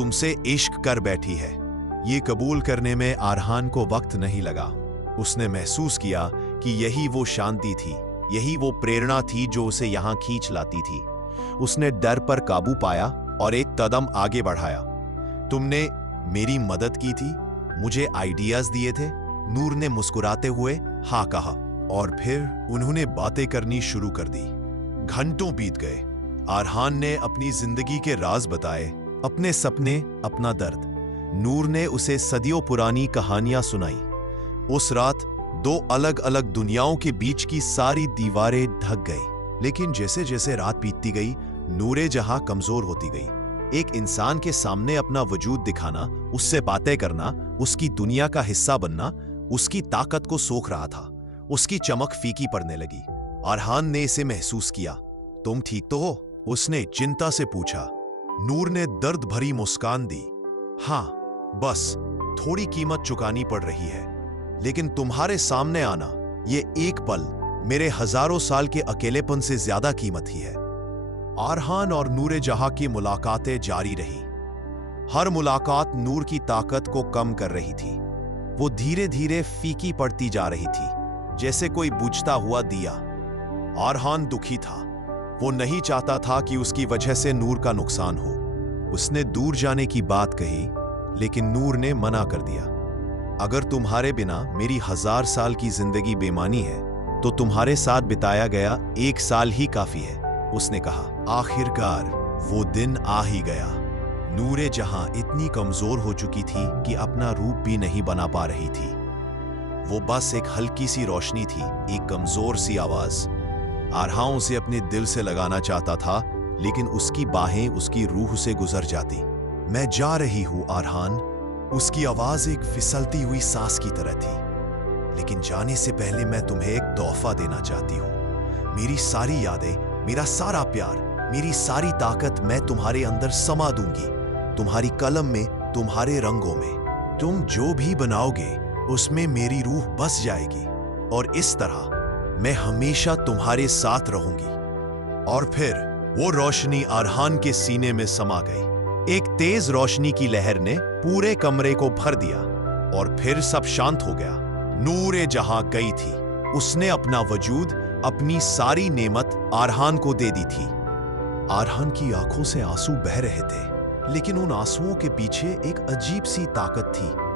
तुमसे इश्क कर बैठी है। ये कबूल करने में आरहान को वक्त नहीं लगा। उसने महसूस किया कि यही वो शांति थी, यही वो प्रेरणा थी जो उसे यहां खींच लाती थी। उसने डर पर काबू पाया और एक कदम आगे बढ़ाया। तुमने मेरी मदद की थी, मुझे आइडियाज दिए थे। नूर ने मुस्कुराते हुए हाँ कहा और फिर उन्होंने बातें करनी शुरू कर दी। घंटों बीत गए। आरहान ने अपनी जिंदगी के राज बताए, अपने सपने, अपना दर्द। नूर ने उसे सदियों पुरानी कहानियां सुनाई। उस रात दो अलग अलग दुनियाओं के बीच की सारी दीवारें ढक गई। लेकिन जैसे जैसे रात बीतती गई, नूरे जहां कमजोर होती गई। एक इंसान के सामने अपना वजूद दिखाना, उससे बातें करना, उसकी दुनिया का हिस्सा बनना उसकी ताकत को सोख रहा था। उसकी चमक फीकी पड़ने लगी। आरहान ने इसे महसूस किया। तुम ठीक तो हो? उसने चिंता से पूछा। नूर ने दर्द भरी मुस्कान दी। हाँ, बस थोड़ी कीमत चुकानी पड़ रही है, लेकिन तुम्हारे सामने आना, ये एक पल मेरे हजारों साल के अकेलेपन से ज्यादा कीमती है। आरहान और नूरे जहां की मुलाकातें जारी रही। हर मुलाकात नूर की ताकत को कम कर रही थी। वो धीरे धीरे फीकी पड़ती जा रही थी, जैसे कोई बुझता हुआ दिया। आरहान दुखी था। वो नहीं चाहता था कि उसकी वजह से नूर का नुकसान हो। उसने दूर जाने की बात कही, लेकिन नूर ने मना कर दिया। अगर तुम्हारे बिना मेरी 1000 साल की जिंदगी बेमानी है, तो तुम्हारे साथ बिताया गया 1 साल ही काफी है, उसने कहा। आखिरकार वो दिन आ ही गया। नूरे जहां इतनी कमजोर हो चुकी थी कि अपना रूप भी नहीं बना पा रही थी। वो बस एक हल्की सी रोशनी थी, एक कमजोर सी आवाज। आरहान उसे अपने दिल से लगाना चाहता था, लेकिन उसकी बाहें उसकी रूह से गुजर जाती। मैं जा रही हूं आरहान। उसकी आवाज एक फिसलती हुई सांस की तरह थी। लेकिन जाने से पहले मैं तुम्हें एक तोहफा देना चाहती हूं। मेरी सारी यादें, मेरा सारा प्यार, मेरी सारी ताकत मैं तुम्हारे अंदर समा दूंगी। तुम्हारी कलम में, तुम्हारे रंगों में। तुम जो भी बनाओगे उसमें मेरी रूह बस जाएगी, और इस तरह मैं हमेशा तुम्हारे साथ रहूंगी। और फिर वो रोशनी आरहान के सीने में समा गई। एक तेज रोशनी की लहर ने पूरे कमरे को भर दिया, और फिर सब शांत हो गया। नूरे जहां गई थी, उसने अपना वजूद, अपनी सारी नेमत आरहान को दे दी थी। आरहान की आंखों से आंसू बह रहे थे, लेकिन उन आंसुओं के पीछे एक अजीब सी ताकत थी।